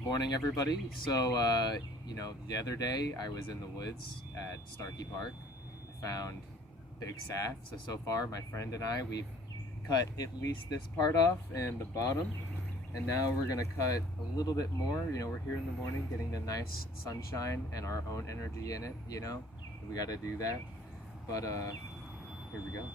Morning, everybody. So, the other day I was in the woods at Starkey Park. I found big saff. So far, my friend and I, we've cut at least this part off and the bottom. And now we're gonna cut a little bit more. We're here in the morning getting the nice sunshine and our own energy in it, We gotta do that. But, here we go.